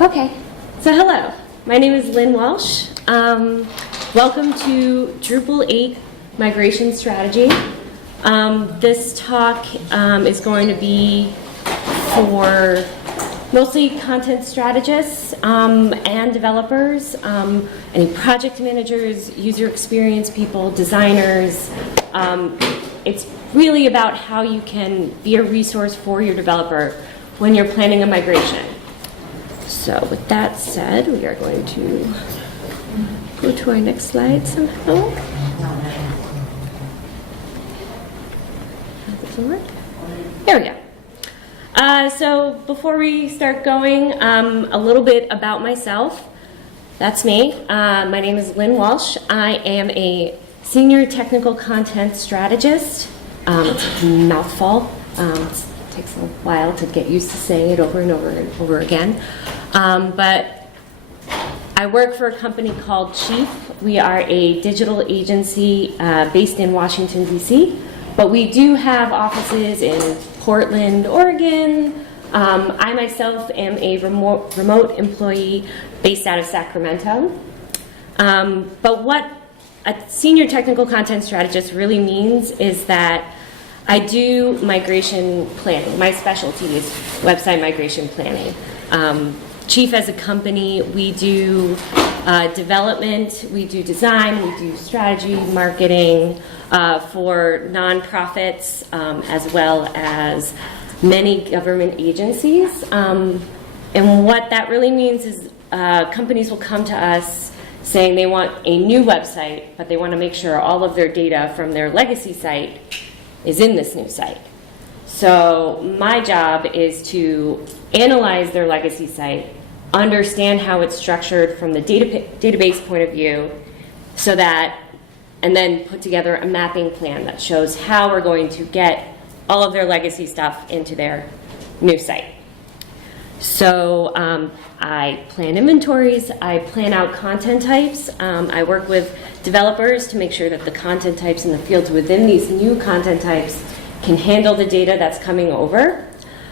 Okay, so hello. My name is Lynn Walsh. Welcome to Drupal 8 Migration Strategy. This talk is going to be for mostly content strategists and developers, any project managers, user experience people, designers. It's really about how you can be a resource for your developer when you're planning a migration. So with that said, we are going to go to our next slide somehow. That doesn't work. There we go. So before we start going, a little bit about myself. That's me. My name is Lynn Walsh. I am a senior technical content strategist. It's a mouthful. It takes a while to get used to saying it over and over and over again. But I work for a company called Chief. We are a digital agency based in Washington, D.C., but we do have offices in Portland, Oregon. I myself am a remote employee based out of Sacramento. But what a senior technical content strategist really means is that I do migration planning. My specialty is website migration planning. Chief as a company, we do development, we do design, we do strategy, marketing for nonprofits as well as many government agencies. And what that really means is companies will come to us saying they want a new website, but they want to make sure all of their data from their legacy site is in this new site. So my job is to analyze their legacy site, understand how it's structured from the database point of view, so that, and then put together a mapping plan that shows how we're going to get all of their legacy stuff into their new site. So I plan inventories, I plan out content types, I work with developers to make sure that the content types and the fields within these new content types can handle the data that's coming over.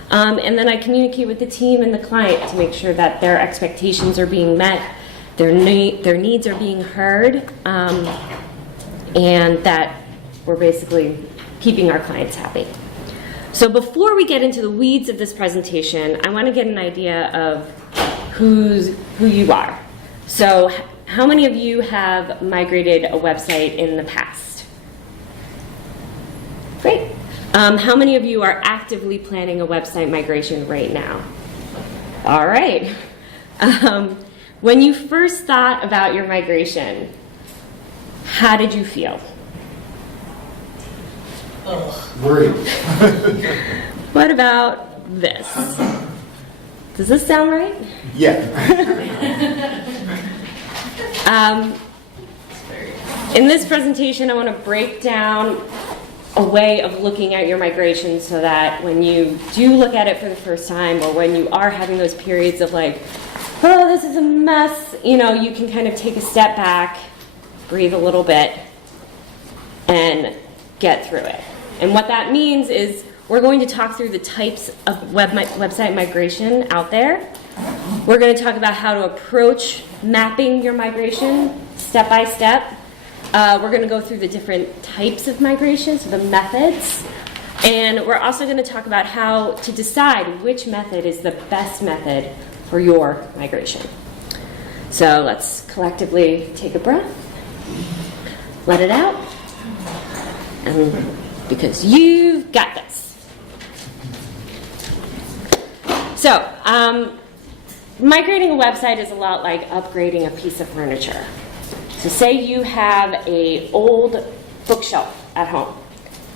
And then I communicate with the team and the client to make sure that their expectations are being met, their needs are being heard, and that we're basically keeping our clients happy. So before we get into the weeds of this presentation, I want to get an idea of who you are. So how many of you have migrated a website in the past? Great. How many of you are actively planning a website migration right now? All right. When you first thought about your migration, how did you feel? Worried. What about this? Does this sound right? Yeah. In this presentation, I want to break down a way of looking at your migration so that when you do look at it for the first time, or when you are having those periods of like, oh, this is a mess, you know, you can kind of take a step back, breathe a little bit, and get through it. And what that means is we're going to talk through the types of website migration out there. We're going to talk about how to approach mapping your migration step by step. We're going to go through the different types of migration, so the methods. And we're also going to talk about how to decide which method is the best method for your migration. So let's collectively take a breath, let it out, and because you've got this. So, migrating a website is a lot like upgrading a piece of furniture. So say you have an old bookshelf at home.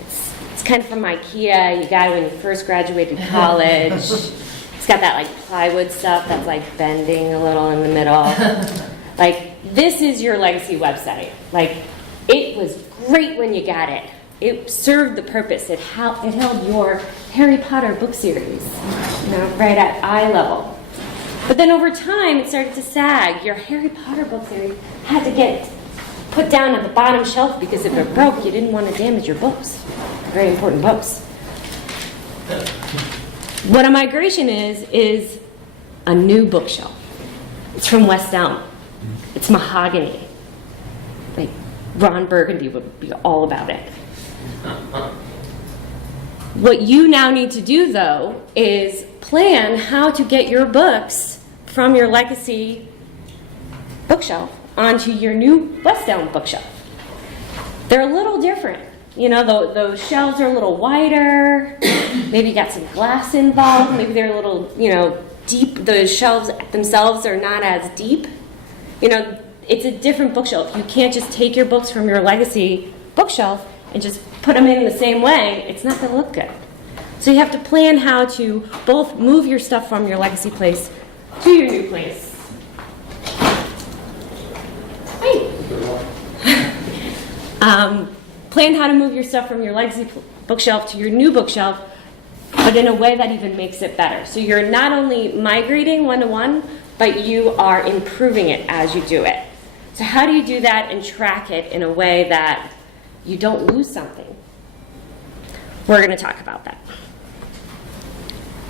It's kind of from IKEA. You got it when you first graduated college. It's got that like plywood stuff that's like bending a little in the middle. Like, this is your legacy website. Like, it was great when you got it. It served the purpose. It held your Harry Potter book series, you know, right at eye level. But then over time, it started to sag. Your Harry Potter book series had to get put down at the bottom shelf because if it broke, you didn't want to damage your books. Very important books. What a migration is a new bookshelf. It's from West Elm. It's mahogany. Like, Ron Burgundy would be all about it. What you now need to do, though, is plan how to get your books from your legacy bookshelf onto your new West Elm bookshelf. They're a little different. You know, those shelves are a little wider. Maybe you got some glass involved. Maybe they're a little, deep. The shelves themselves are not as deep. It's a different bookshelf. You can't just take your books from your legacy bookshelf and just put them in the same way. It's not going to look good. So you have to plan how to both move your stuff from your legacy place to your new place. Plan how to move your stuff from your legacy bookshelf to your new bookshelf, but in a way that even makes it better. So you're not only migrating one-to-one, but you are improving it as you do it. So how do you do that and track it in a way that you don't lose something? We're going to talk about that.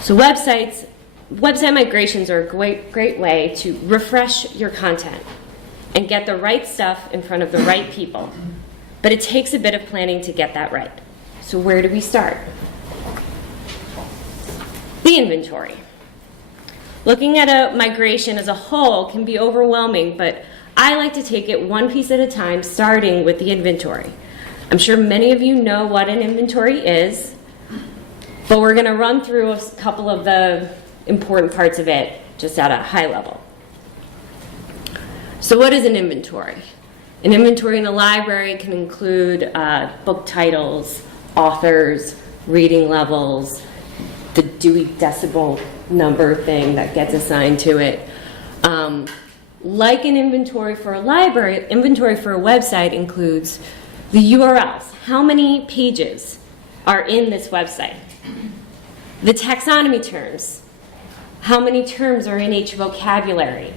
So website migrations are a great way to refresh your content and get the right stuff in front of the right people. But it takes a bit of planning to get that right. So where do we start? The inventory. Looking at a migration as a whole can be overwhelming, but I like to take it one piece at a time, starting with the inventory. I'm sure many of you know what an inventory is, but we're going to run through a couple of the important parts of it just at a high level. So what is an inventory? An inventory in a library can include book titles, authors, reading levels, the Dewey Decimal number thing that gets assigned to it. Like an inventory for a library, inventory for a website includes the URLs. How many pages are in this website? The taxonomy terms. How many terms are in each vocabulary?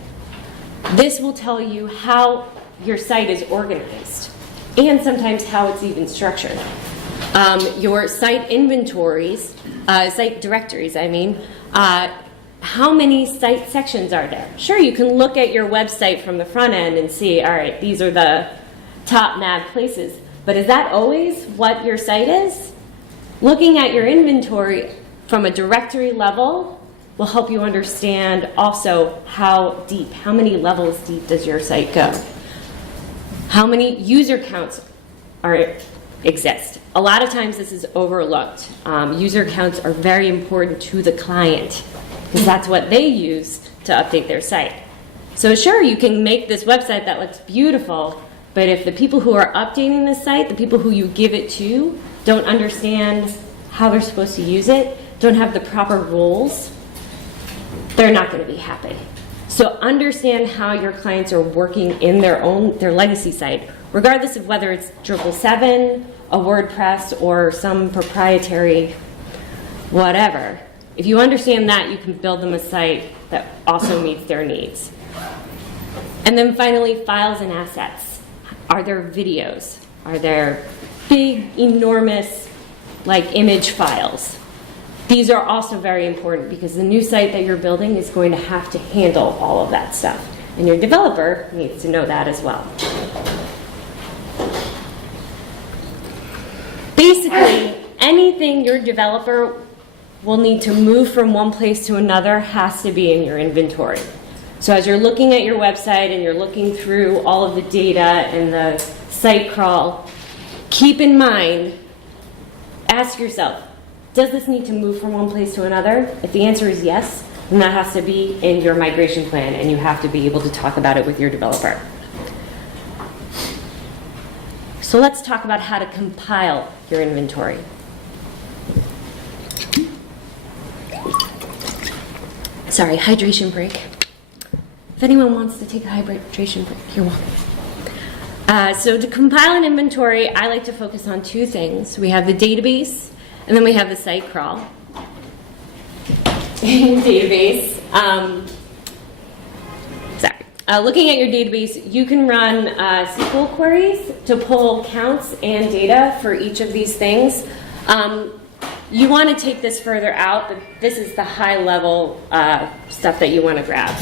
This will tell you how your site is organized and sometimes how it's even structured. Your site inventories, site directories, how many site sections are there? Sure, you can look at your website from the front end and see, all right, these are the top nav places. But is that always what your site is? Looking at your inventory from a directory level will help you understand also how many levels deep does your site go? How many user counts exist? A lot of times this is overlooked. User counts are very important to the client because that's what they use to update their site. So sure, you can make this website that looks beautiful, but if the people who are updating the site, the people who you give it to, don't understand how they're supposed to use it, don't have the proper rules, they're not going to be happy. So understand how your clients are working in their legacy site, regardless of whether it's Drupal 7, a WordPress, or some proprietary whatever. If you understand that, you can build them a site that also meets their needs. And then finally, files and assets. Are there videos? Are there big, enormous, image files? These are also very important because the new site that you're building is going to have to handle all of that stuff. And your developer needs to know that as well. Basically, anything your developer will need to move from one place to another has to be in your inventory. So as you're looking at your website and you're looking through all of the data and the site crawl, keep in mind, ask yourself, does this need to move from one place to another? If the answer is yes, then that has to be in your migration plan, and you have to be able to talk about it with your developer. So let's talk about how to compile your inventory. Sorry, hydration break. If anyone wants to take a hydration break, you're welcome. So to compile an inventory, I like to focus on two things. We have the database, and then we have the site crawl. In database, looking at your database, you can run SQL queries to pull counts and data for each of these things. You want to take this further out, but this is the high-level stuff that you want to grab.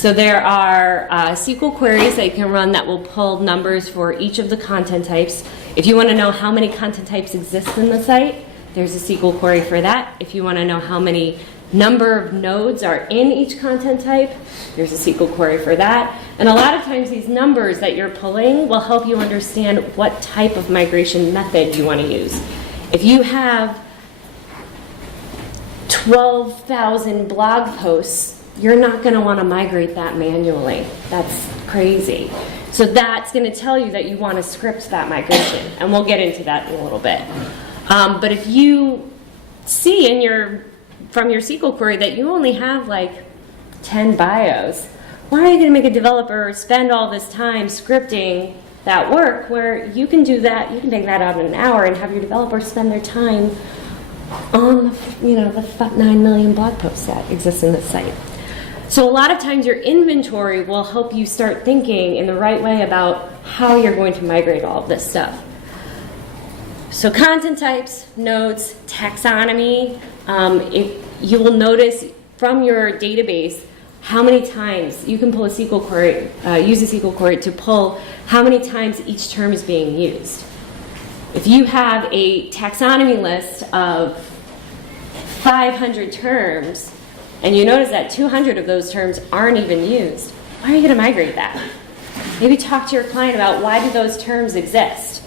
So there are SQL queries that you can run that will pull numbers for each of the content types. If you want to know how many content types exist in the site, there's a SQL query for that. If you want to know how many number of nodes are in each content type, there's a SQL query for that. And a lot of times these numbers that you're pulling will help you understand what type of migration method you want to use. If you have 12,000 blog posts, you're not going to want to migrate that manually. That's crazy. So that's going to tell you that you want to script that migration, and we'll get into that in a little bit. But if you see from your SQL query that you only have like 10 bios, why are you going to make a developer spend all this time scripting that work where you can do that, you can take that out in an hour and have your developers spend their time on the 9 million blog posts that exist in this site. So a lot of times your inventory will help you start thinking in the right way about how you're going to migrate all of this stuff. So content types, nodes, taxonomy. You will notice from your database how many times you can pull a SQL query, use a SQL query to pull how many times each term is being used. If you have a taxonomy list of 500 terms, and you notice that 200 of those terms aren't even used, why are you going to migrate that? Maybe talk to your client about why do those terms exist.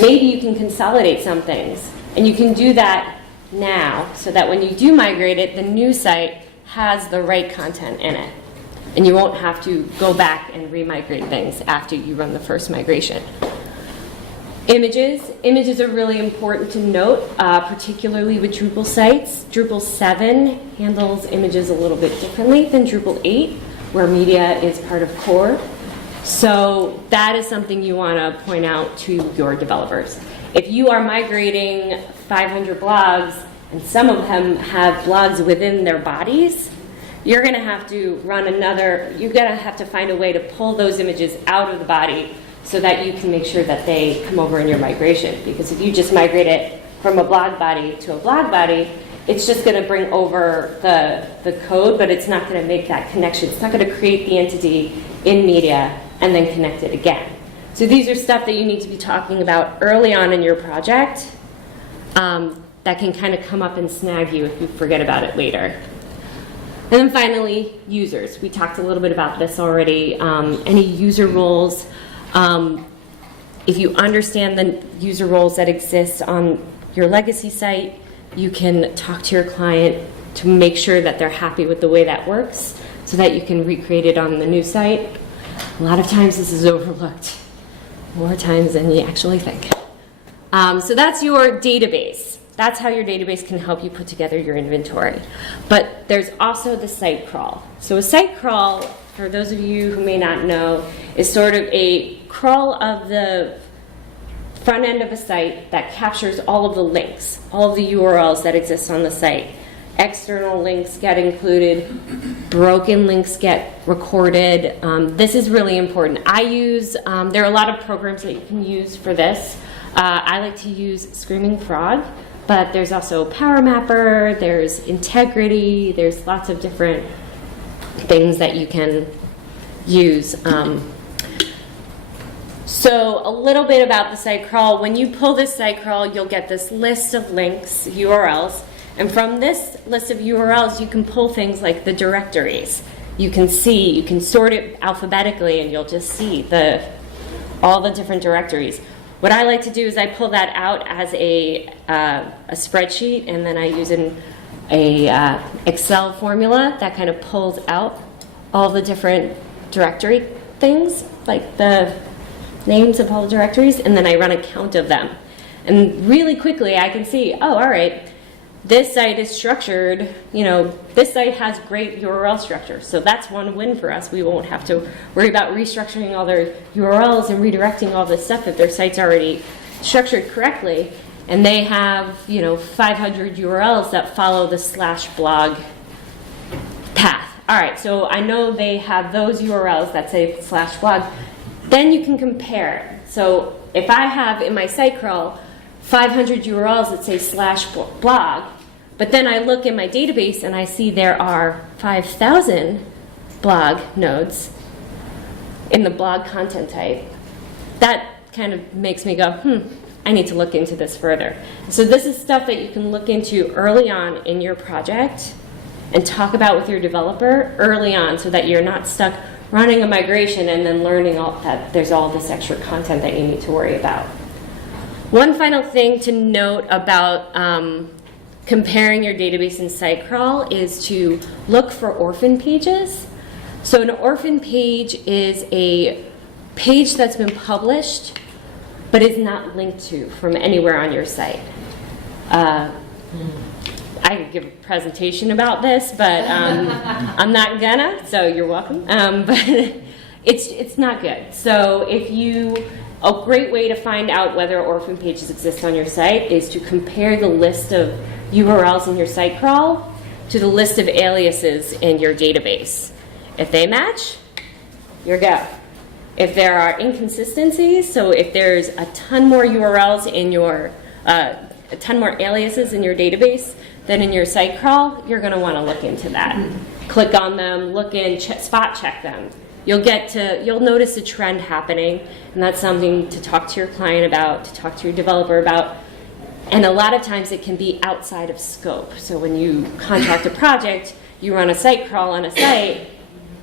Maybe you can consolidate some things, and you can do that now so that when you do migrate it, the new site has the right content in it. And you won't have to go back and re-migrate things after you run the first migration. Images. Images are really important to note, particularly with Drupal sites. Drupal 7 handles images a little bit differently than Drupal 8, where media is part of core. So that is something you want to point out to your developers. If you are migrating 500 blogs, and some of them have blogs within their bodies, you're going to have to you're going to have to find a way to pull those images out of the body so that you can make sure that they come over in your migration. Because if you just migrate it from a blog body to a blog body, it's just going to bring over the code, but it's not going to make that connection. It's not going to create the entity in media and then connect it again. So these are stuff that you need to be talking about early on in your project that can kind of come up and snag you if you forget about it later. And then finally, users. We talked a little bit about this already. Any user roles. If you understand the user roles that exist on your legacy site, you can talk to your client to make sure that they're happy with the way that works so that you can recreate it on the new site. A lot of times this is overlooked, more times than you actually think. So that's your database. That's how your database can help you put together your inventory. But there's also the site crawl. So a site crawl, for those of you who may not know, is sort of a crawl of the front end of a site that captures all of the links, all of the URLs that exist on the site. External links get included, broken links get recorded. This is really important. There are a lot of programs that you can use for this. I like to use Screaming Frog, but there's also PowerMapper, there's Integrity, there's lots of different things that you can use. So a little bit about the site crawl. When you pull this site crawl, you'll get this list of links, URLs, and from this list of URLs, you can pull things like the directories. You can sort it alphabetically, and you'll just see all the different directories. What I like to do is I pull that out as a spreadsheet, and then I use an Excel formula that kind of pulls out all the different directory things, like the names of all the directories, and then I run a count of them. And really quickly I can see, oh, all right, this site is structured, this site has great URL structure, so that's one win for us. We won't have to worry about restructuring all their URLs and redirecting all this stuff if their site's already structured correctly. And they have, 500 URLs that follow the /blog path. All right, so I know they have those URLs that say /blog. Then you can compare. So if I have in my site crawl 500 URLs that say /blog, but then I look in my database and I see there are 5,000 blog nodes in the blog content type, that kind of makes me go, I need to look into this further. So this is stuff that you can look into early on in your project and talk about with your developer early on so that you're not stuck running a migration and then learning that there's all this extra content that you need to worry about. One final thing to note about comparing your database and site crawl is to look for orphan pages. So an orphan page is a page that's been published but is not linked to from anywhere on your site. I could give a presentation about this, but I'm not gonna, so you're welcome. But it's not good. So a great way to find out whether orphan pages exist on your site is to compare the list of URLs in your site crawl to the list of aliases in your database. If they match, you're go. If there are inconsistencies, so if there's a ton more URLs in your, a ton more aliases in your database than in your site crawl, you're going to want to look into that. Click on them, look in, spot check them. You'll notice a trend happening, and that's something to talk to your client about, to talk to your developer about. And a lot of times it can be outside of scope. So when you contract a project, you run a site crawl on a site,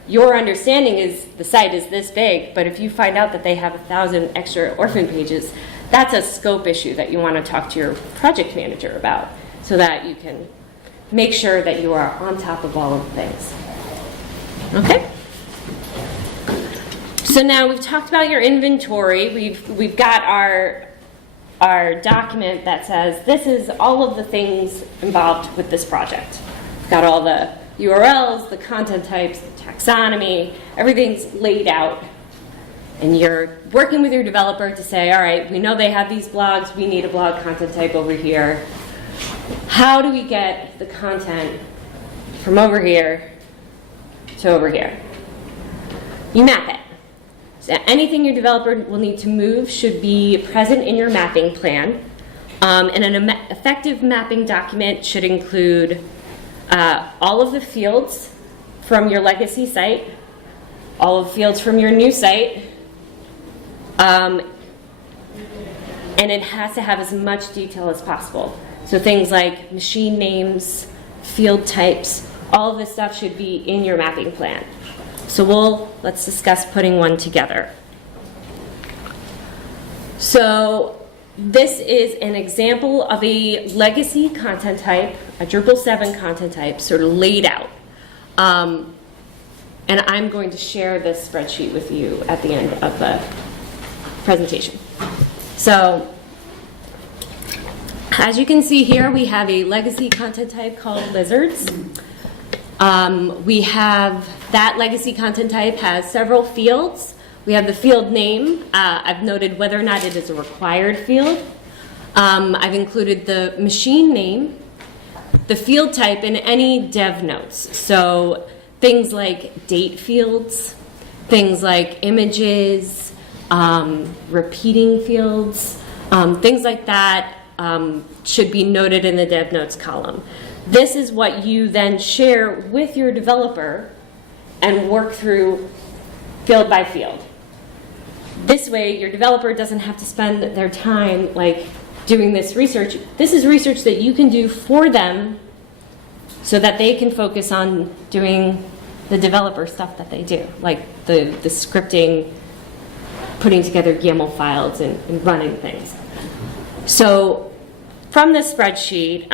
your understanding is the site is this big, but if you find out that they have 1,000 extra orphan pages, that's a scope issue that you want to talk to your project manager about so that you can make sure that you are on top of all of the things. Okay? So now we've talked about your inventory. We've got our document that says this is all of the things involved with this project. We've got all the URLs, the content types, the taxonomy, everything's laid out. And you're working with your developer to say, all right, we know they have these blogs, we need a blog content type over here. How do we get the content from over here to over here? You map it. So anything your developer will need to move should be present in your mapping plan. And an effective mapping document should include all of the fields from your legacy site, all of the fields from your new site, and it has to have as much detail as possible. So things like machine names, field types, all of this stuff should be in your mapping plan. So let's discuss putting one together. So this is an example of a legacy content type, a Drupal 7 content type, sort of laid out. And I'm going to share this spreadsheet with you at the end of the presentation. So as you can see here, we have a legacy content type called lizards. We have that legacy content type has several fields. We have the field name. I've noted whether or not it is a required field. I've included the machine name, the field type, and any dev notes. So things like date fields, things like images, repeating fields, things like that should be noted in the dev notes column. This is what you then share with your developer and work through field by field. This way, your developer doesn't have to spend their time doing this research. This is research that you can do for them so that they can focus on doing the developer stuff that they do, like the scripting, putting together YAML files, and running things. So from this spreadsheet,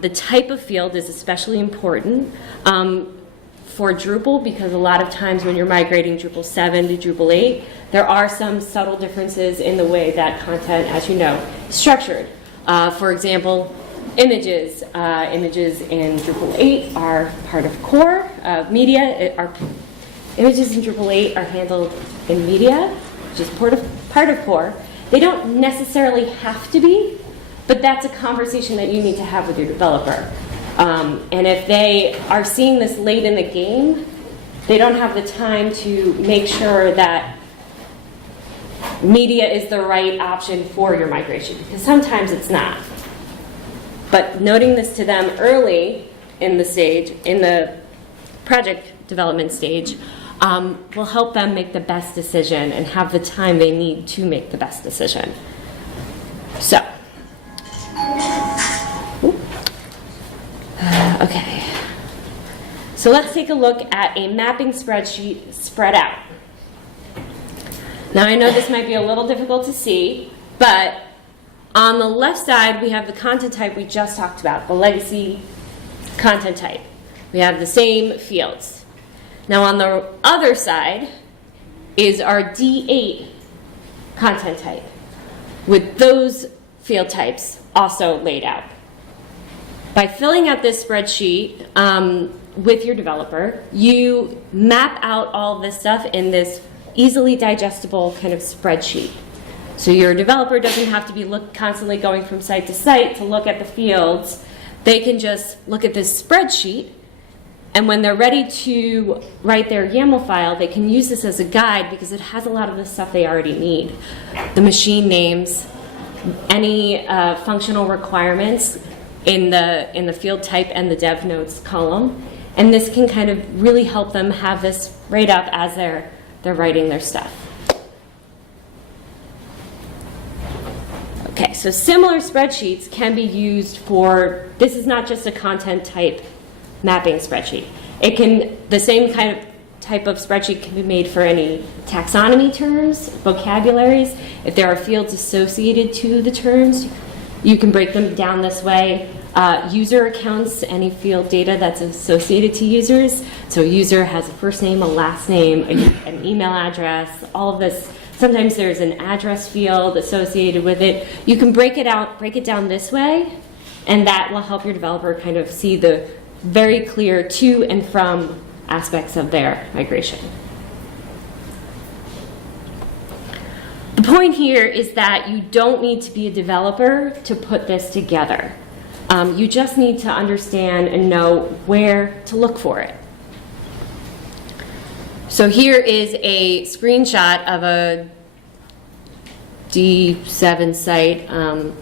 the type of field is especially important for Drupal because a lot of times when you're migrating Drupal 7 to Drupal 8, there are some subtle differences in the way that content, as you know, is structured. For example, images. Images in Drupal 8 are part of core. Images in Drupal 8 are handled in media, which is part of core. They don't necessarily have to be, but that's a conversation that you need to have with your developer. And if they are seeing this late in the game, they don't have the time to make sure that media is the right option for your migration, because sometimes it's not. But noting this to them early in the stage, in the project development stage will help them make the best decision and have the time they need to make the best decision. So, okay. So let's take a look at a mapping spreadsheet spread out. Now I know this might be a little difficult to see, but on the left side we have the content type we just talked about, the legacy content type. We have the same fields. Now on the other side is our D8 content type, with those field types also laid out. By filling out this spreadsheet with your developer, you map out all of this stuff in this easily digestible kind of spreadsheet. So your developer doesn't have to be constantly going from site to site to look at the fields. They can just look at this spreadsheet, and when they're ready to write their YAML file, they can use this as a guide because it has a lot of the stuff they already need. The machine names, any functional requirements in the field type and the dev notes column. And this can kind of really help them have this right up as they're writing their stuff. Okay, so similar spreadsheets can be used for, this is not just a content type mapping spreadsheet. The same kind of type of spreadsheet can be made for any taxonomy terms, vocabularies. If there are fields associated to the terms, you can break them down this way. User accounts, any field data that's associated to users. So a user has a first name, a last name, an email address, all of this. Sometimes there's an address field associated with it. You can break it down this way, and that will help your developer kind of see the very clear to and from aspects of their migration. The point here is that you don't need to be a developer to put this together. You just need to understand and know where to look for it. So here is a screenshot of a D7 site, and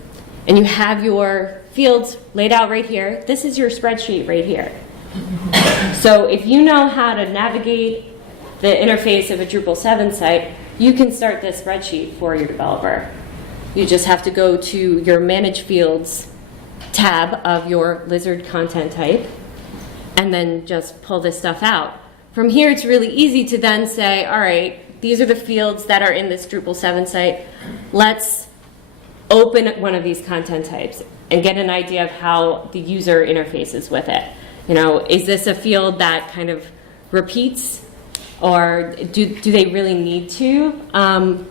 you have your fields laid out right here. This is your spreadsheet right here. So if you know how to navigate the interface of a Drupal 7 site, you can start this spreadsheet for your developer. You just have to go to your Manage Fields tab of your Lizard content type, and then just pull this stuff out. From here, it's really easy to then say, all right, these are the fields that are in this Drupal 7 site. Let's open one of these content types and get an idea of how the user interfaces with it. You know, is this a field that kind of repeats, or do they really need to?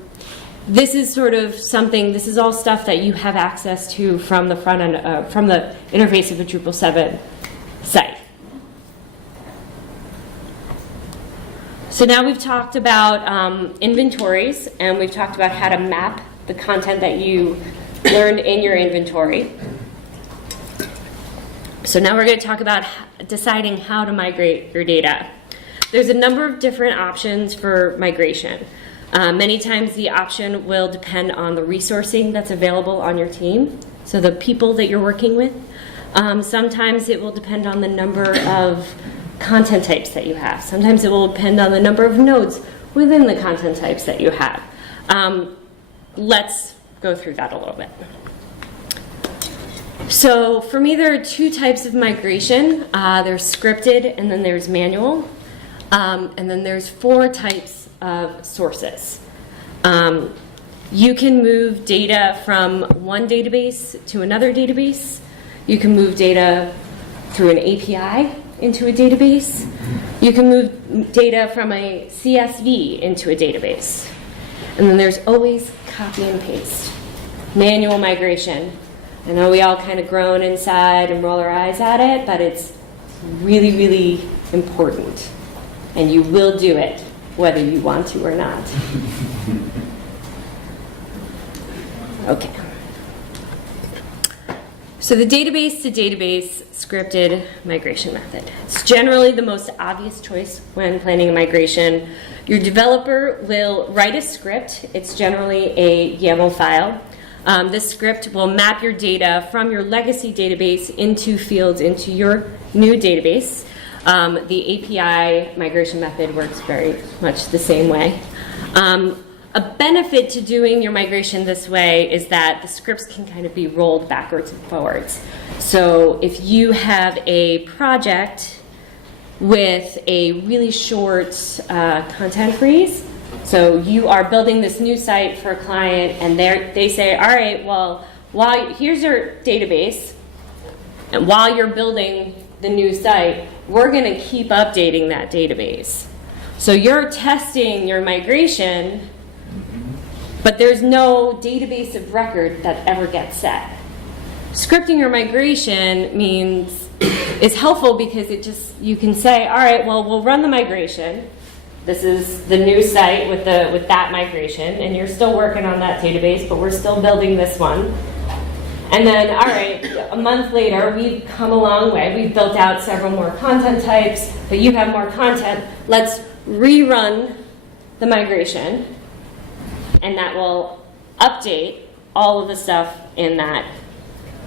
This is sort of something, this is all stuff that you have access to from the front end, from the interface of a Drupal 7 site. So now we've talked about inventories, and we've talked about how to map the content that you learned in your inventory. So now we're going to talk about deciding how to migrate your data. There's a number of different options for migration. Many times the option will depend on the resourcing that's available on your team, so the people that you're working with. Sometimes it will depend on the number of content types that you have. Sometimes it will depend on the number of nodes within the content types that you have. Let's go through that a little bit. So for me, there are two types of migration. There's scripted, and then there's manual. And then there's 4 types of sources. You can move data from one database to another database. You can move data through an API into a database. You can move data from a CSV into a database. And then there's always copy and paste, manual migration. I know we all kind of groan inside and roll our eyes at it, but it's really, really important. And you will do it, whether you want to or not. Okay. So the database to database scripted migration method. It's generally the most obvious choice when planning a migration. Your developer will write a script. It's generally a YAML file. This script will map your data from your legacy database into fields into your new database. The API migration method works very much the same way. A benefit to doing your migration this way is that the scripts can kind of be rolled backwards and forwards. So if you have a project with a really short content freeze, so you are building this new site for a client and they say, all right, well, here's your database, and while you're building the new site, we're going to keep updating that database. So you're testing your migration, but there's no database of record that ever gets set. Scripting your migration is helpful because you can say, all right, well, we'll run the migration. This is the new site with that migration, and you're still working on that database, but we're still building this one. And then, all right, a month later, we've come a long way. We've built out several more content types, but you have more content. Let's rerun the migration, and that will update all of the stuff in that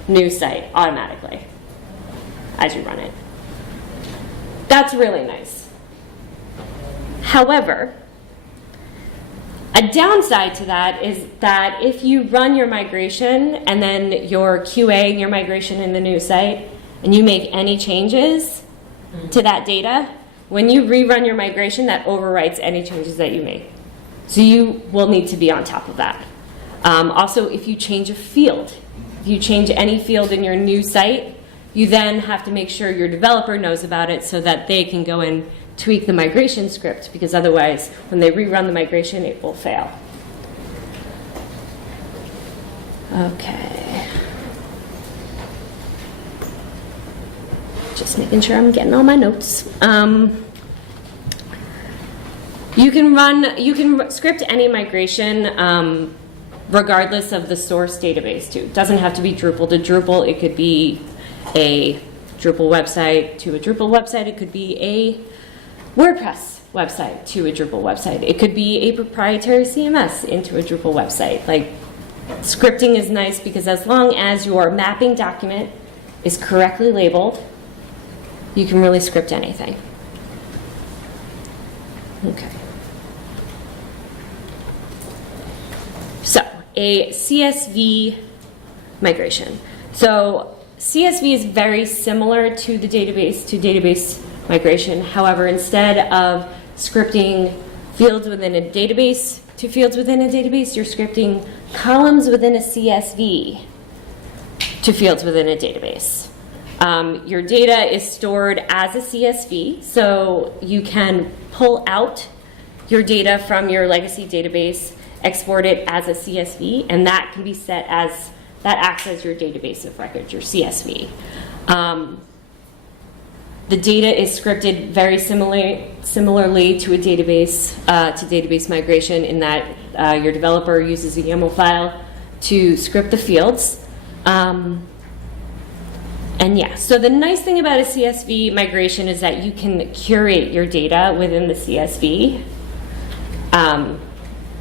new site automatically as you run it. That's really nice. However, a downside to that is that if you run your migration and then you're QAing your migration in the new site and you make any changes to that data, when you rerun your migration, that overwrites any changes that you make. So you will need to be on top of that. Also, if you change a field, if you change any field in your new site, you then have to make sure your developer knows about it so that they can go and tweak the migration script, because otherwise, when they rerun the migration, it will fail. Okay. Just making sure I'm getting all my notes. You can script any migration regardless of the source database too. It doesn't have to be Drupal to Drupal. It could be a Drupal website to a Drupal website. It could be a WordPress website to a Drupal website. It could be a proprietary CMS into a Drupal website. Like, scripting is nice because as long as your mapping document is correctly labeled, you can really script anything. Okay. So, a CSV migration. So, CSV is very similar to the database migration. However, instead of scripting fields within a database to fields within a database, you're scripting columns within a CSV to fields within a database. Your data is stored as a CSV, so you can pull out your data from your legacy database, export it as a CSV, and that can be set as, that acts as your database of records, your CSV. The data is scripted very similarly to a database migration in that your developer uses a YAML file to script the fields. And yeah, so the nice thing about a CSV migration is that you can curate your data within the CSV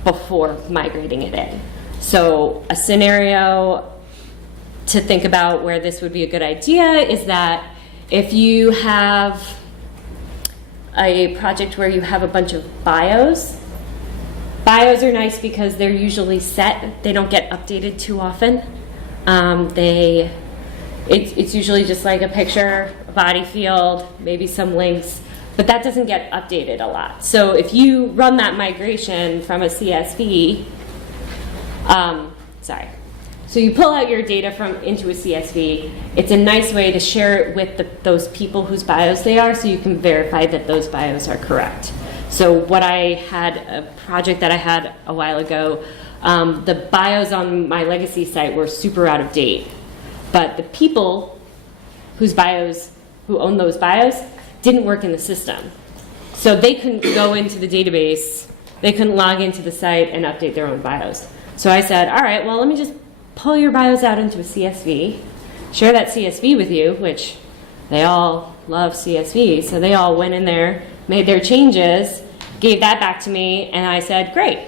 before migrating it in. So a scenario to think about where this would be a good idea is that if you have a project where you have a bunch of bios, bios are nice because they're usually set. They don't get updated too often. It's usually just like a picture, a body field, maybe some links, but that doesn't get updated a lot. So if you run that migration from a CSV, so you pull out your data into a CSV, it's a nice way to share it with those people whose bios they are so you can verify that those bios are correct. So what I had, a project that I had a while ago, the bios on my legacy site were super out of date. But the people who own those bios didn't work in the system. So they couldn't go into the database, they couldn't log into the site and update their own bios. So I said, all right, well, let me just pull your bios out into a CSV, share that CSV with you, which they all love CSV, so they all went in there, made their changes, gave that back to me, and I said, great,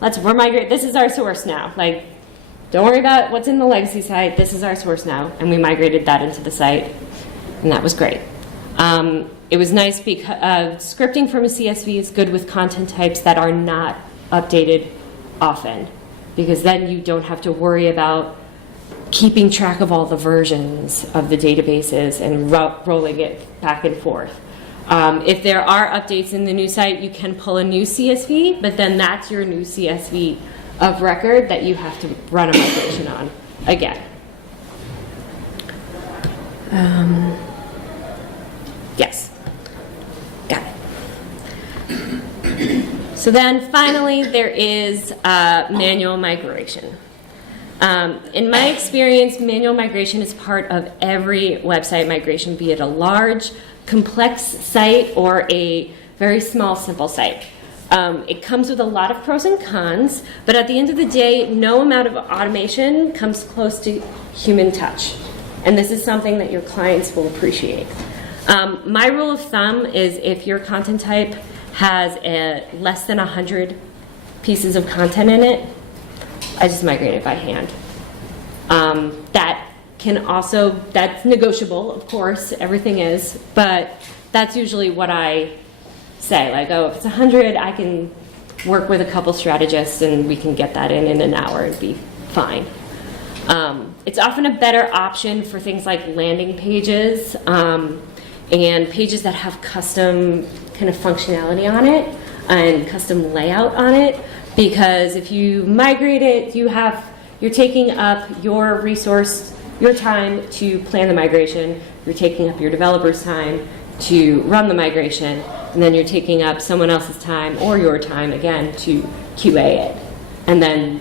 we're migrate, this is our source now. Like, don't worry about what's in the legacy site, this is our source now. And we migrated that into the site, and that was great. It was nice because scripting from a CSV is good with content types that are not updated often, because then you don't have to worry about keeping track of all the versions of the databases and rolling it back and forth. If there are updates in the new site, you can pull a new CSV, but then that's your new CSV of record that you have to run a migration on again. Yes, got it. So then finally, there is manual migration. In my experience, manual migration is part of every website migration, be it a large, complex site or a very small, simple site. It comes with a lot of pros and cons, but at the end of the day, no amount of automation comes close to human touch. And this is something that your clients will appreciate. My rule of thumb is if your content type has less than 100 pieces of content in it, I just migrate it by hand. That's negotiable, of course, everything is, but that's usually what I say. Like, oh, if it's 100, I can work with a couple strategists and we can get that in an hour and be fine. It's often a better option for things like landing pages and pages that have custom kind of functionality on it and custom layout on it, because if you migrate it, you're taking up your resource, your time to plan the migration, you're taking up your developer's time to run the migration, and then you're taking up someone else's time or your time again to QA it. And then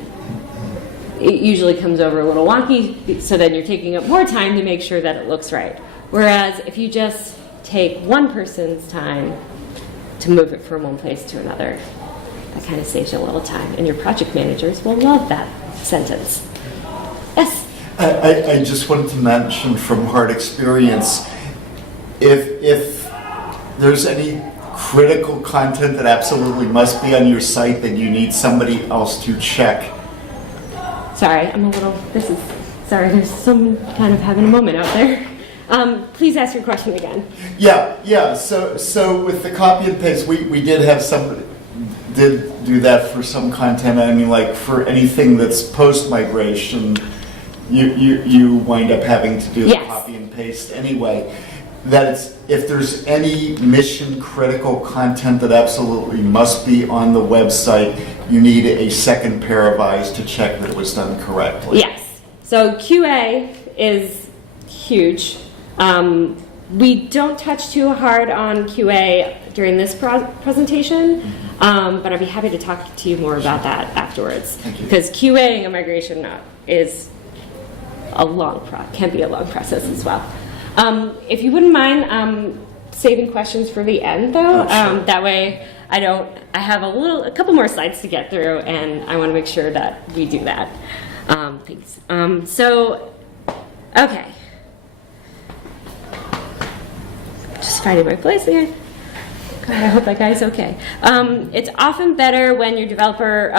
it usually comes over a little wonky, so then you're taking up more time to make sure that it looks right. Whereas if you just take one person's time to move it from one place to another, that kind of saves you a little time. And your project managers will love that sentence. Yes? I just wanted to mention from hard experience, if there's any critical content that absolutely must be on your site that you need somebody else to check. Sorry, there's some kind of having a moment out there. Please ask your question again. Yeah. So with the copy and paste, we did have somebody did do that for some content. I mean, like for anything that's post-migration, you wind up having to do the copy and paste anyway. That it's, if there's any mission critical content that absolutely must be on the website, you need a second pair of eyes to check that it was done correctly. Yes. So QA is huge. We don't touch too hard on QA during this presentation, but I'd be happy to talk to you more about that afterwards. Because QAing a migration is can be a long process as well. If you wouldn't mind saving questions for the end, though, sure. That way I have a couple more slides to get through, and I want to make sure that we do that. Thanks. Okay. Just finding my place again. God, I hope that guy's okay. It's often better when your developer,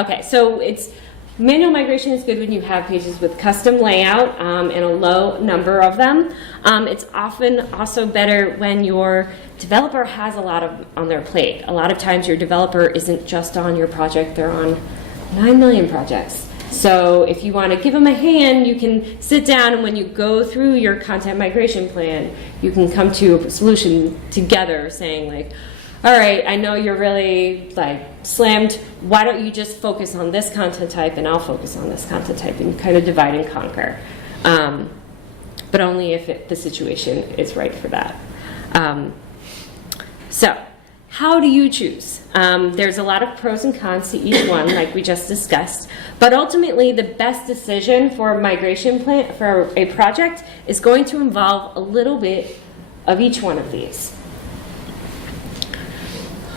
manual migration is good when you have pages with custom layout and a low number of them. It's often also better when your developer has a lot on their plate. A lot of times your developer isn't just on your project, they're on 9 million projects. So if you want to give them a hand, you can sit down, and when you go through your content migration plan, you can come to a solution together saying like, all right, I know you're really slammed. Why don't you just focus on this content type and I'll focus on this content type, and kind of divide and conquer. But only if the situation is right for that. So how do you choose? There's a lot of pros and cons to each one, like we just discussed. But ultimately, the best decision for a migration plan for a project is going to involve a little bit of each one of these.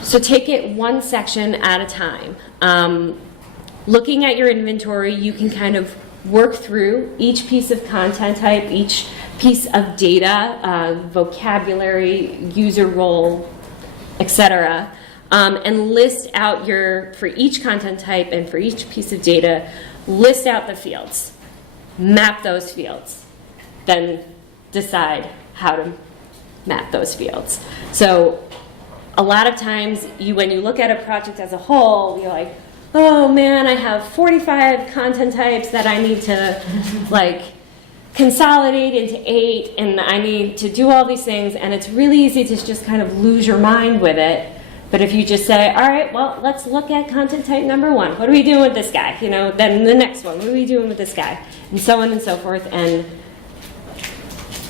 So take it one section at a time. Looking at your inventory, you can kind of work through each piece of content type, each piece of data, vocabulary, user role, etc., and list out for each content type and for each piece of data, list out the fields, map those fields, then decide how to met those fields. So a lot of times when you look at a project as a whole, you're like, oh man, I have 45 content types that I need to like consolidate into 8, and I need to do all these things, and it's really easy to just kind of lose your mind with it. But if you just say, all right, well, let's look at content type number 1. What are we doing with this guy? You know, then the next one, what are we doing with this guy? And so on and so forth, and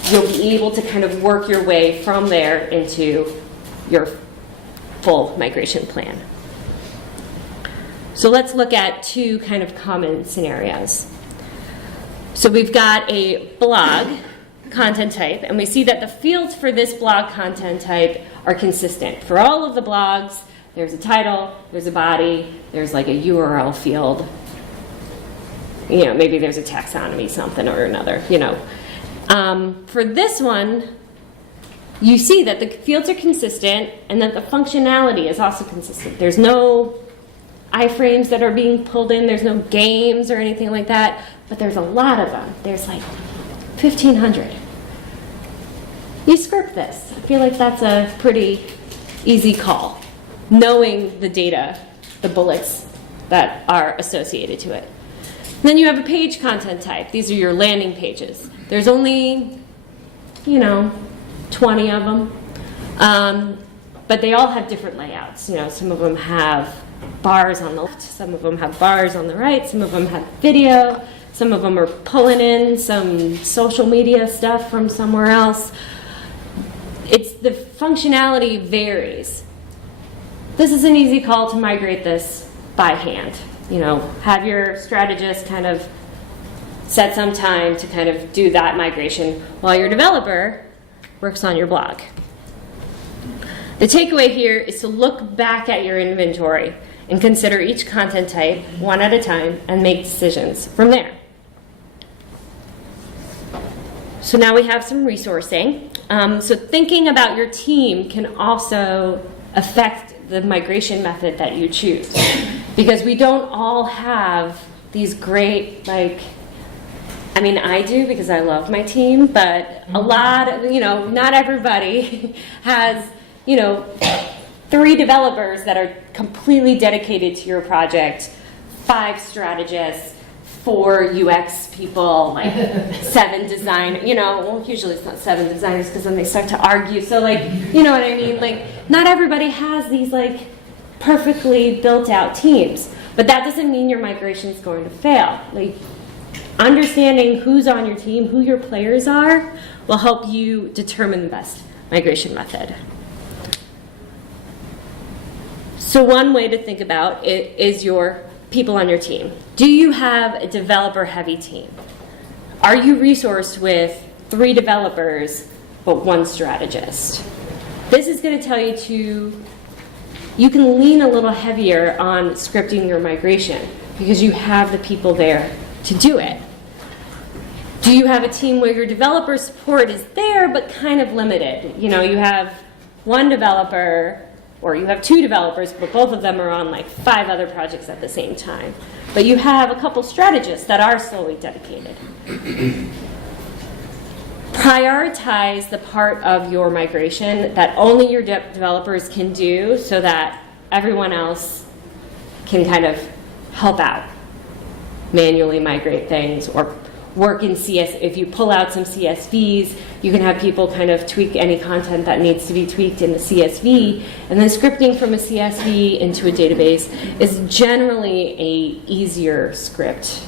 you'll be able to kind of work your way from there into your full migration plan. So let's look at 2 kind of common scenarios. So we've got a blog content type, and we see that the fields for this blog content type are consistent. For all of the blogs, there's a title, there's a body, there's like a URL field. You know, maybe there's a taxonomy, something or another, you know. For this one, you see that the fields are consistent and that the functionality is also consistent. There's no iframes that are being pulled in. There's no games or anything like that, but there's a lot of them. There's like 1,500. You script this. I feel like that's a pretty easy call, knowing the data, the bullets that are associated to it. And then you have a page content type. These are your landing pages. There's only, 20 of them, but they all have different layouts. You know, some of them have bars on the left, some of them have bars on the right, some of them have video, some of them are pulling in some social media stuff from somewhere else. The functionality varies. This is an easy call to migrate this by hand. You know, have your strategist kind of set some time to kind of do that migration while your developer works on your blog. The takeaway here is to look back at your inventory and consider each content type one at a time and make decisions from there. So now we have some resourcing. So thinking about your team can also affect the migration method that you choose, because we don't all have these great, I do because I love my team, but a lot, not everybody has, 3 developers that are completely dedicated to your project, 5 strategists, 4 UX people, 7 design, usually it's not 7 designers because then they start to argue. So you know what I mean? Not everybody has these perfectly built out teams, but that doesn't mean your migration is going to fail. Understanding who's on your team, who your players are, will help you determine the best migration method. So one way to think about it is your people on your team. Do you have a developer-heavy team? Are you resourced with 3 developers but 1 strategist? This is going to tell you you can lean a little heavier on scripting your migration because you have the people there to do it. Do you have a team where your developer support is there but kind of limited? You have 1 developer, or you have 2 developers, but both of them are on 5 other projects at the same time. But you have a couple strategists that are solely dedicated. Prioritize the part of your migration that only your developers can do so that everyone else can kind of help out, manually migrate things, or work in CS. If you pull out some CSVs, you can have people kind of tweak any content that needs to be tweaked in the CSV, and then scripting from a CSV into a database is generally a easier script.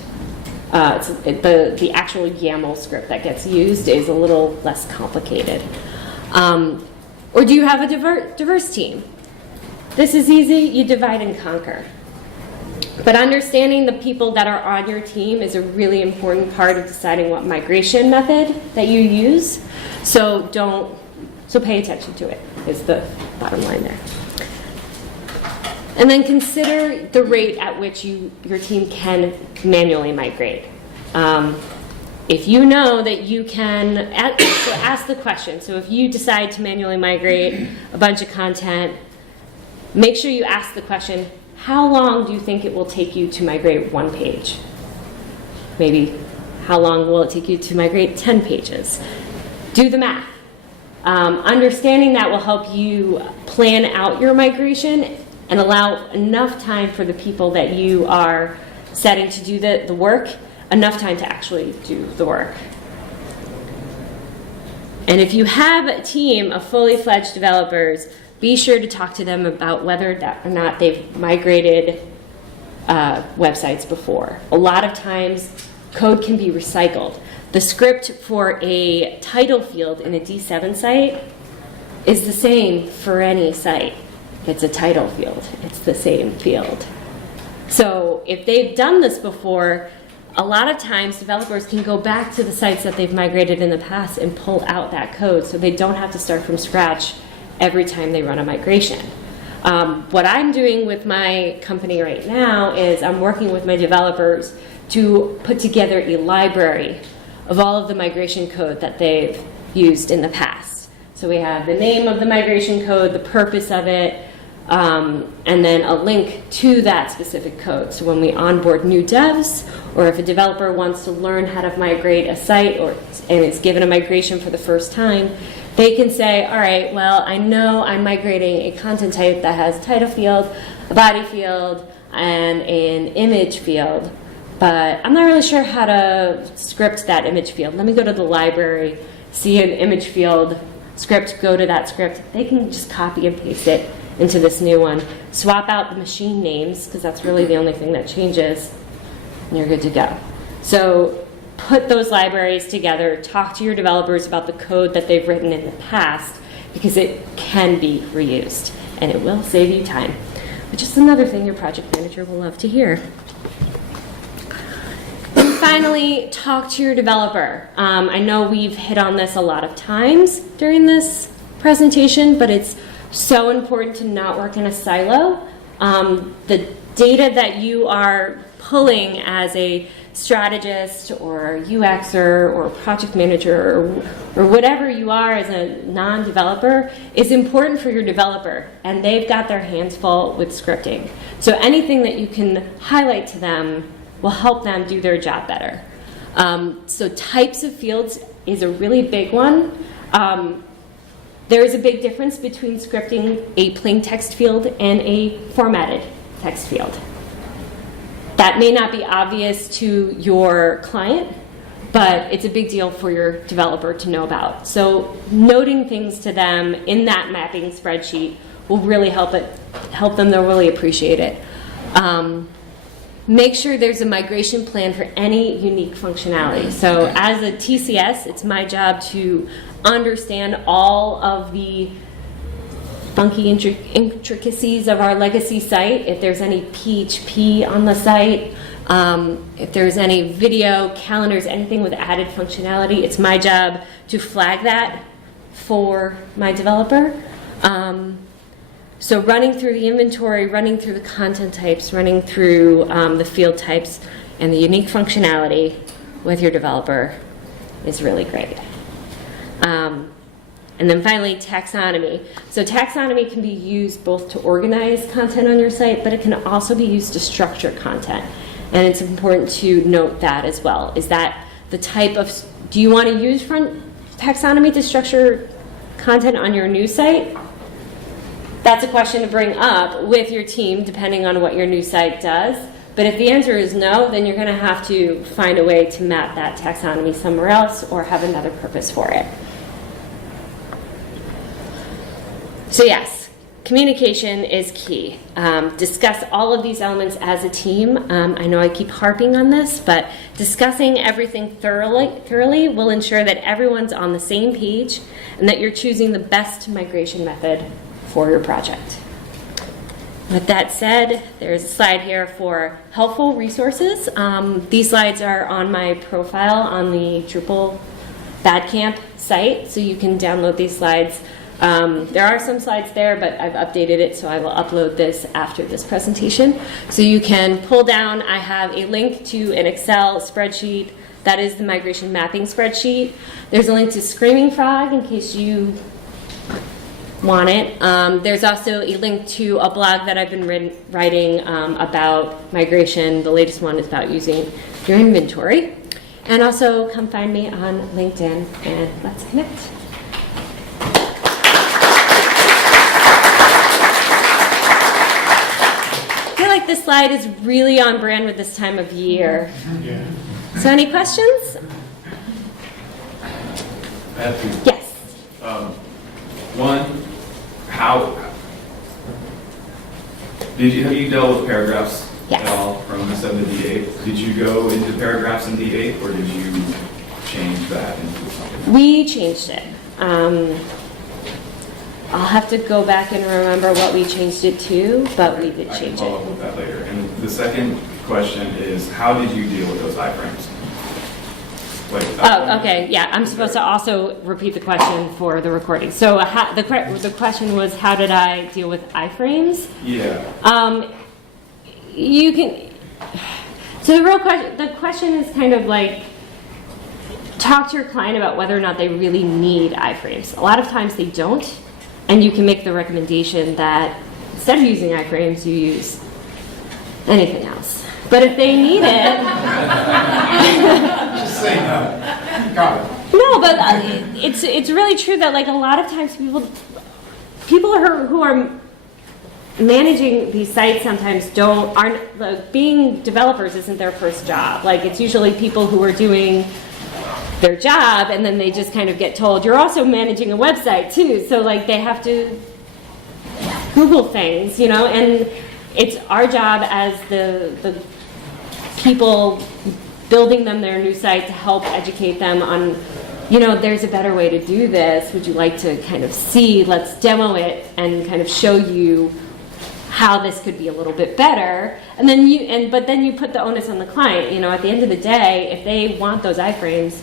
The actual YAML script that gets used is a little less complicated. Or do you have a diverse team? This is easy. You divide and conquer. But understanding the people that are on your team is a really important part of deciding what migration method that you use. So pay attention to it, is the bottom line there. And then consider the rate at which your team can manually migrate. If you know that you can, ask the question. So if you decide to manually migrate a bunch of content, make sure you ask the question, how long do you think it will take you to migrate 1 page? Maybe how long will it take you to migrate 10 pages? Do the math. Understanding that will help you plan out your migration and allow enough time for the people that you are setting to do the work, enough time to actually do the work. And if you have a team of fully fledged developers, be sure to talk to them about whether or not they've migrated websites before. A lot of times, code can be recycled. The script for a title field in a D7 site is the same for any site. It's a title field. It's the same field. So if they've done this before, a lot of times developers can go back to the sites that they've migrated in the past and pull out that code so they don't have to start from scratch every time they run a migration. What I'm doing with my company right now is I'm working with my developers to put together a library of all of the migration code that they've used in the past. So we have the name of the migration code, the purpose of it, and then a link to that specific code. So when we onboard new devs, or if a developer wants to learn how to migrate a site and is given a migration for the first time, they can say, all right, well, I know I'm migrating a content type that has a title field, a body field, and an image field, but I'm not really sure how to script that image field. Let me go to the library, see an image field script, go to that script. They can just copy and paste it into this new one. Swap out the machine names, because that's really the only thing that changes, and you're good to go. So put those libraries together, talk to your developers about the code that they've written in the past, because it can be reused, and it will save you time, which is another thing your project manager will love to hear. And finally, talk to your developer. I know we've hit on this a lot of times during this presentation, but it's so important to not work in a silo. The data that you are pulling as a strategist or UXer or project manager or whatever you are as a non-developer is important for your developer, and they've got their hands full with scripting. So anything that you can highlight to them will help them do their job better. So types of fields is a really big one. There is a big difference between scripting a plain text field and a formatted text field. That may not be obvious to your client, but it's a big deal for your developer to know about. So noting things to them in that mapping spreadsheet will really help them. They'll really appreciate it. Make sure there's a migration plan for any unique functionality. So as a TCS, it's my job to understand all of the funky intricacies of our legacy site. If there's any PHP on the site, if there's any video, calendars, anything with added functionality, it's my job to flag that for my developer. So running through the inventory, running through the content types, running through the field types and the unique functionality with your developer is really great. And then finally, taxonomy. So taxonomy can be used both to organize content on your site, but it can also be used to structure content. And it's important to note that as well. Is that the type of, do you want to use taxonomy to structure content on your new site? That's a question to bring up with your team, depending on what your new site does. But if the answer is no, then you're going to have to find a way to map that taxonomy somewhere else or have another purpose for it. So yes, communication is key. Discuss all of these elements as a team. I know I keep harping on this, but discussing everything thoroughly will ensure that everyone's on the same page and that you're choosing the best migration method for your project. With that said, there's a slide here for helpful resources. These slides are on my profile on the Drupal Badcamp site, so you can download these slides. There are some slides there, but I've updated it, so I will upload this after this presentation. So you can pull down, I have a link to an Excel spreadsheet. That is the migration mapping spreadsheet. There's a link to Screaming Frog in case you want it. There's also a link to a blog that I've been writing about migration. The latest one is about using your inventory. And also come find me on LinkedIn and let's connect. like this slide is really on brand with this time of year. So any questions? I have two. Yes. One, have you dealt with paragraphs Yes. at all from D7 to D8? Did you go into paragraphs in D8 or did you change that into something? We changed it. I'll have to go back and remember what we changed it to, but we did I can change follow up it. with that later. And the second question is, how did you deal with those iframes? Oh, okay, yeah, I'm supposed to also repeat the question for the recording. So the question was, how did I deal with iframes? Yeah. You can, so the question is kind of like, talk to your client about whether or not they really need iframes. A lot of times they don't, and you can make the recommendation that instead of using iframes, you use anything else. But if they need it, Just saying that. Got it. no, but it's really true that like a lot of times people who are managing these sites sometimes aren't like, being developers isn't their first job. Like it's usually people who are doing their job and then they just kind of get told you're also managing a website too. So like they have to Google things, you know, and it's our job as the people building them their new site to help educate them on, you know, there's a better way to do this. Would you like to kind of see, let's demo it and kind of show you how this could be a little bit better. And then but then you put the onus on the client, you know, at the end of the day, if they want those iframes,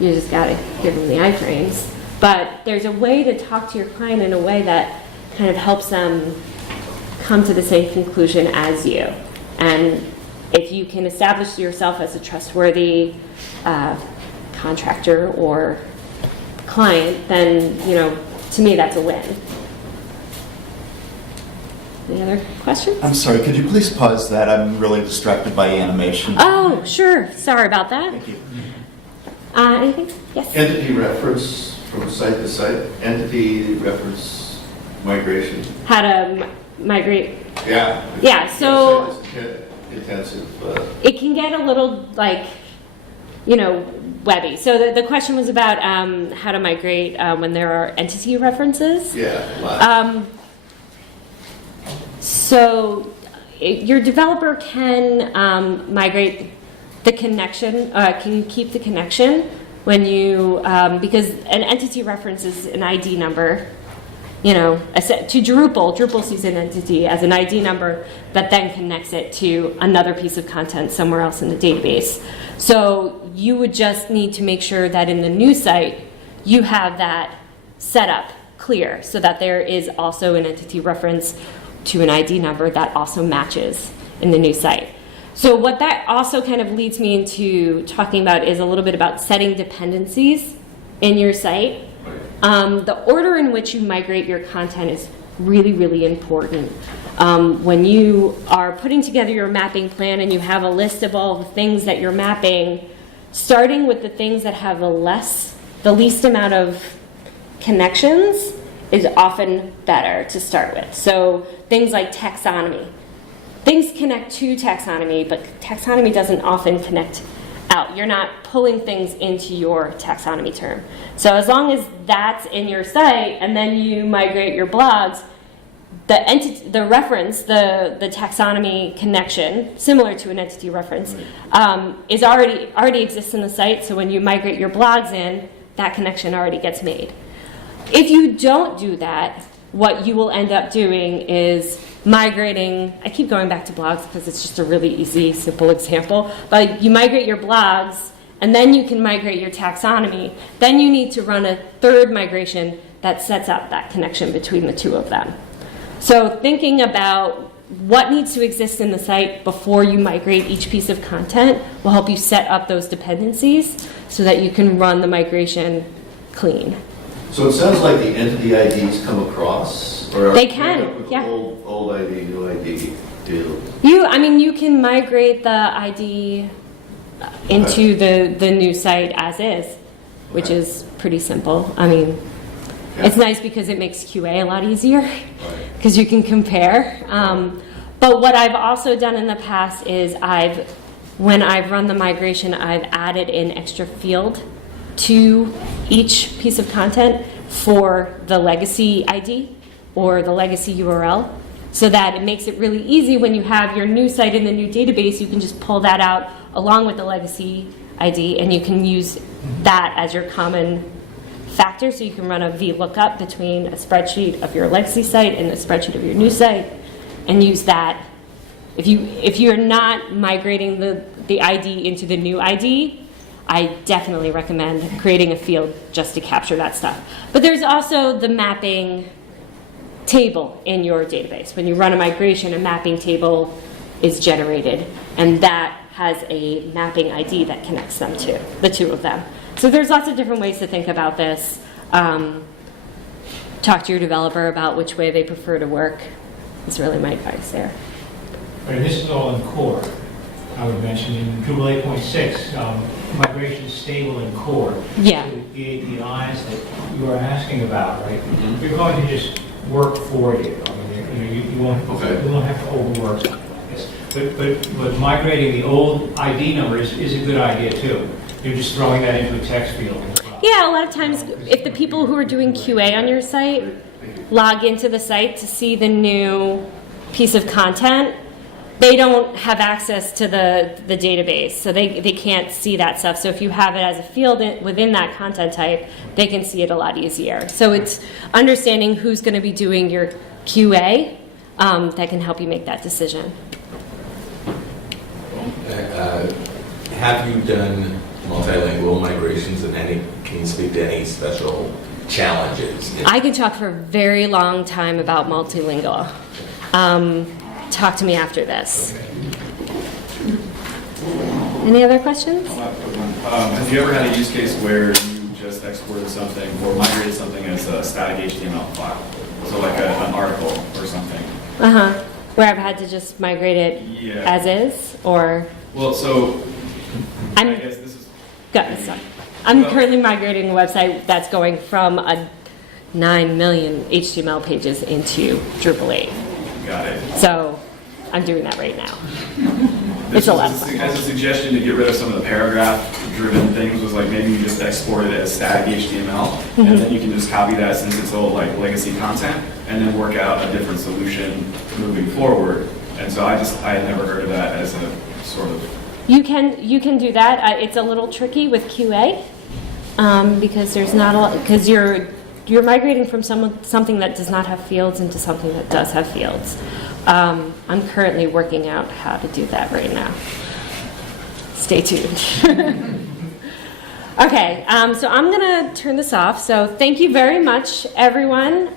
you just gotta give them the iframes. But there's a way to talk to your client in a way that kind of helps them come to the same conclusion as you. And if you can establish yourself as a trustworthy contractor or client, then, you know, to me, that's a win. Any other questions? I'm sorry, could you please pause that? I'm really distracted by animation. Oh, sure. Sorry about that. Thank you. Anything? Yes? Entity reference from site to site, entity reference migration. How to migrate. Yeah. Yeah, so- Intensive. It can get a little, like, you know, webby. So the question was about how to migrate when there are entity references. Yeah, a lot. So your developer can migrate the connection, can keep the connection when you, because an entity reference is an ID number, you know, to Drupal sees an entity as an ID number that then connects it to another piece of content somewhere else in the database. So you would just need to make sure that in the new site, you have that set up clear so that there is also an entity reference to an ID number that also matches in the new site. So what that also kind of leads me into talking about is a little bit about setting dependencies in your site. The order in which you migrate your content is really, really important. When you are putting together your mapping plan and you have a list of all the things that you're mapping, starting with the things that have the least amount of connections is often better to start with. So things like taxonomy. Things connect to taxonomy, but taxonomy doesn't often connect out. You're not pulling things into your taxonomy term. So as long as that's in your site and then you migrate your blogs, the reference, the taxonomy connection, similar to an entity reference, is already exists in the site. So when you migrate your blogs in, that connection already gets made. If you don't do that, what you will end up doing is migrating. I keep going back to blogs because it's just a really easy, simple example. But you migrate your blogs, and then you can migrate your taxonomy. Then you need to run a third migration that sets up that connection between the two of them. So thinking about what needs to exist in the site before you migrate each piece of content will help you set up those dependencies so that you can run the migration clean. So it sounds like the entity IDs come across, or They can, with yeah. Old ID, new ID deal. You can migrate the ID into the new site as is, which Okay. is pretty simple. I mean, Yeah. it's nice because it makes QA a lot easier because you can compare. But what I've also done in the past is when I've run the migration, I've added an extra field to each piece of content for the legacy ID or the legacy URL, so that it makes it really easy when you have your new site in the new database, you can just pull that out along with the legacy ID, and you can use that as your common factor, so you can run a VLOOKUP between a spreadsheet of your legacy site and a spreadsheet of your new site, and use that. If you're not migrating the ID into the new ID, I definitely recommend creating a field just to capture that stuff. But there's also the mapping table in your database. When you run a migration, a mapping table is generated, and that has a mapping ID that connects them to, the two of them. So there's lots of different ways to think about this. Talk to your developer about which way they prefer to work. Is really my advice there. But this is all in core, I would mention. In Drupal 8.6, migration is stable in core. Yeah. So the APIs that you are asking about, right? They're going to just work for you. I mean, you won't have to overwork this. But migrating the old ID number is a good idea too. You're just throwing that into a text field as well. Yeah, a lot of times, if the people who are doing QA on your site log into the site to see the new piece of content, they don't have access to the database, so they can't see that stuff. So if you have it as a field within that content type, they can see it a lot easier. So it's understanding who's going to be doing your QA that can help you make that decision. Have you done multilingual migrations, and can you speak to any special challenges? I could talk for a very long time about multilingual. Talk to me after this. Any other questions? Have you ever had a use case where you just exported something or migrated something as a static HTML file? So like an article or something? Where I've had to just migrate it as is, or Well, so I I'm guess this is... sorry. I'm currently migrating a website that's going from 9 million HTML pages into Drupal 8. Got it. So I'm doing that right now. It's a lot of fun. As a suggestion to get rid of some of the paragraph-driven things was like maybe you just export it as static HTML, and then you can just copy that since it's all like legacy content, and then work out a different solution moving forward. And so I had never heard of that as a sort of... You can do that. It's a little tricky with QA because there's not a lot, because you're migrating from something that does not have fields into something that does have fields. I'm currently working out how to do that right now. Stay tuned. Okay, so I'm going to turn this off. So thank you very much, everyone.